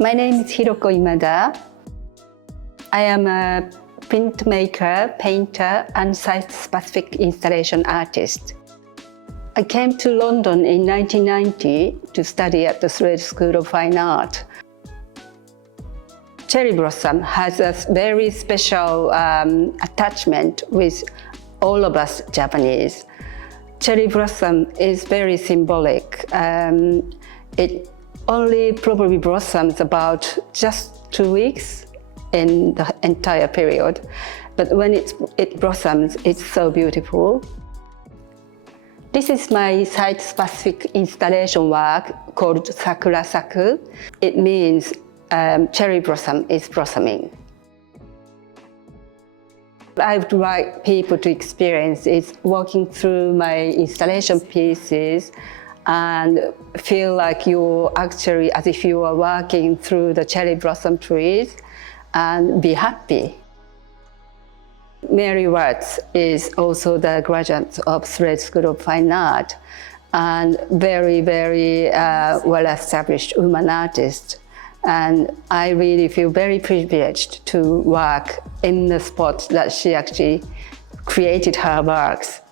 My name is Hiroko Imada. I am a printmaker, painter, and site-specific installation artist. I came to London in 1990 to study at the Slade School of Fine Art. Cherry blossom has a very special attachment with all of us Japanese. Cherry blossom is very symbolic. It only probably blossoms about just 2 weeks in the entire period. But when it blossoms, it's so beautiful. This is my site-specific installation work called Sakura saku. It means cherry blossom is blossoming. What I would like people to experience is walking through my installation pieces and feel like you're actually as if you are walking through the cherry blossom trees and be happy. Mary Watts is also the graduate of Slade School of Fine Art and very, very well-established woman artist. And I really feel very privileged to work in the spot that she actually created her works.